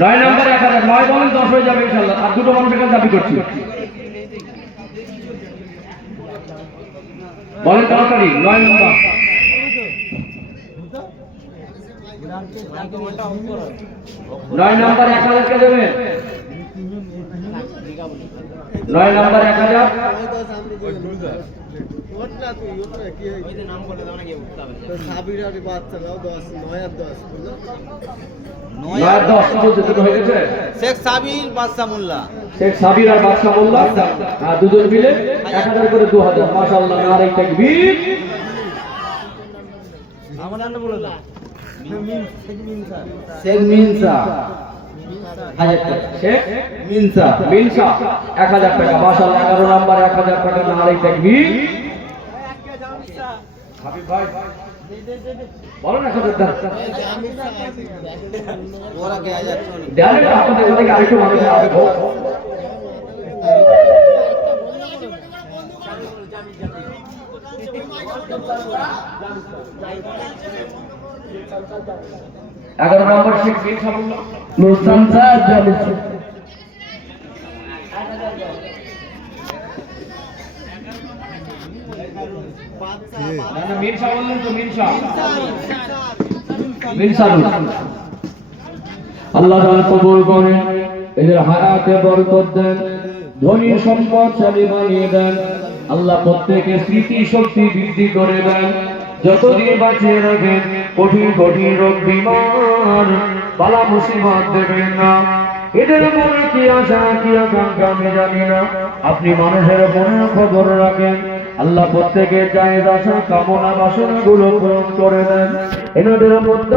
নয় নম্বর এক নয় বলেন দশ হয়ে যাবে ইনশাল্লাহ আর দুটো মানুষ এখানে দাবি করছি। বলেন তাড়াতাড়ি নয় নম্বর। নয় নম্বর এক হাজার কে দেবে নয় নম্বর এক হাজার। শেখ সাবির বাদশা মোল্লা। শেখ সাবির আর বাদশা মোল্লা। দুজন মিলে এক হাজার করে দু হাজার। মাসাল্লাহ তাকবীর আমার বলে দাও। শেখ মিনসা শেখ মিনসা মিনসা এক হাজার টাকা। মাসাল্লাহ এগারো নাম্বার এক হাজার টাকা না আর এই তাকবীর হাবিব ভাই বলেন এক হাজার টাকা। ওরা কে হাজার দেন একটু আপনাদের এখান থেকে আরেকটু। এগারো নম্বর সালুন আল্লাহ কবুল করেন এদের হায়াতে বরকত দেন ধনী সম্পদশালী বানিয়ে দেন আল্লাহ প্রত্যেকের স্মৃতি শক্তি বৃদ্ধি করে দেন। যতদিন বাঁচিয়ে রাখেন কঠিন কঠিন রোগ বিমার পালা মুসিবত দেবেন না। এদের মনে কি আশা, কি আকাঙ্ক্ষা আমি জানি না। আপনি মানুষের মনে খবর রাখেন। আল্লাহ প্রত্যেকের চাহিদা কামনা বাসনা গুলো পূরণ করে দেন। এনাদের মধ্যে